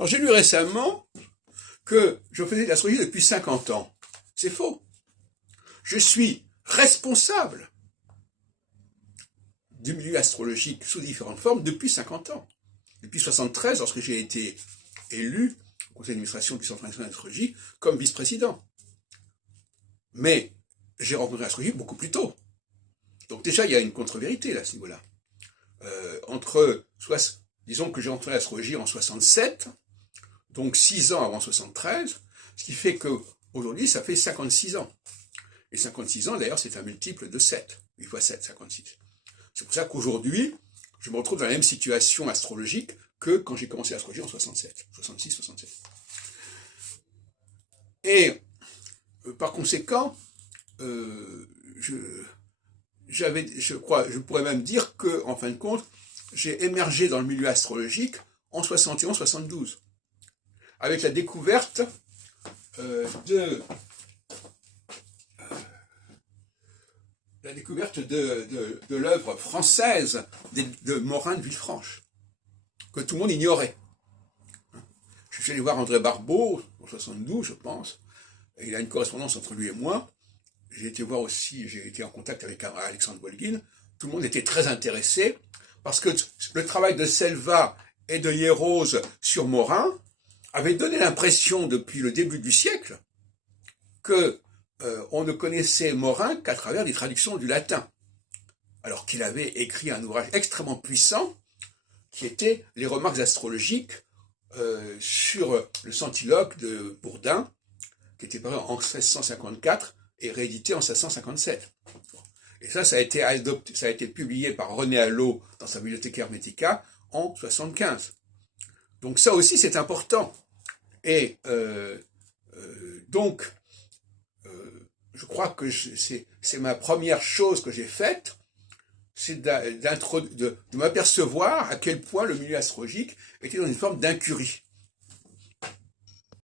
Alors j'ai lu récemment que je faisais de l'astrologie depuis 50 ans. C'est faux. Je suis responsable du milieu astrologique sous différentes formes depuis 50 ans. Depuis 73, lorsque j'ai été élu au conseil d'administration du Centre international d'astrologie comme vice-président. Mais j'ai rencontré l'astrologie beaucoup plus tôt. Donc déjà, il y a une contre-vérité là, à ce niveau-là. Disons que j'ai rencontré l'astrologie en 67, donc 6 ans avant 73, ce qui fait qu'aujourd'hui, ça fait 56 ans. Et 56 ans, d'ailleurs, c'est un multiple de 7. 8 fois 7, 56. C'est pour ça qu'aujourd'hui, je me retrouve dans la même situation astrologique que quand j'ai commencé l'astrologie en 67, 66, 67. Et par conséquent, je pourrais même dire que, en fin de compte, j'ai émergé dans le milieu astrologique en 71-72, avec la découverte de l'œuvre française de Morin de Villefranche, que tout le monde ignorait. Je suis allé voir André Barbeau, en 72, je pense, et il y a une correspondance entre lui et moi. J'ai été en contact avec Alexandre Bolguine. Tout le monde était très intéressé, parce que le travail de Selva et de Hierose sur Morin avait donné l'impression, depuis le début du siècle, que on ne connaissait Morin qu'à travers des traductions du latin, alors qu'il avait écrit un ouvrage extrêmement puissant, qui était les remarques astrologiques sur le centiloque de Bourdin, qui était paru en 1654 et réédité en 1657. Et ça a été publié par René Allot dans sa Bibliotheca Hermetica en 75. Donc ça aussi c'est important. Et donc, je crois que c'est ma première chose que j'ai faite, c'est de m'apercevoir à quel point le milieu astrologique était dans une forme d'incurie.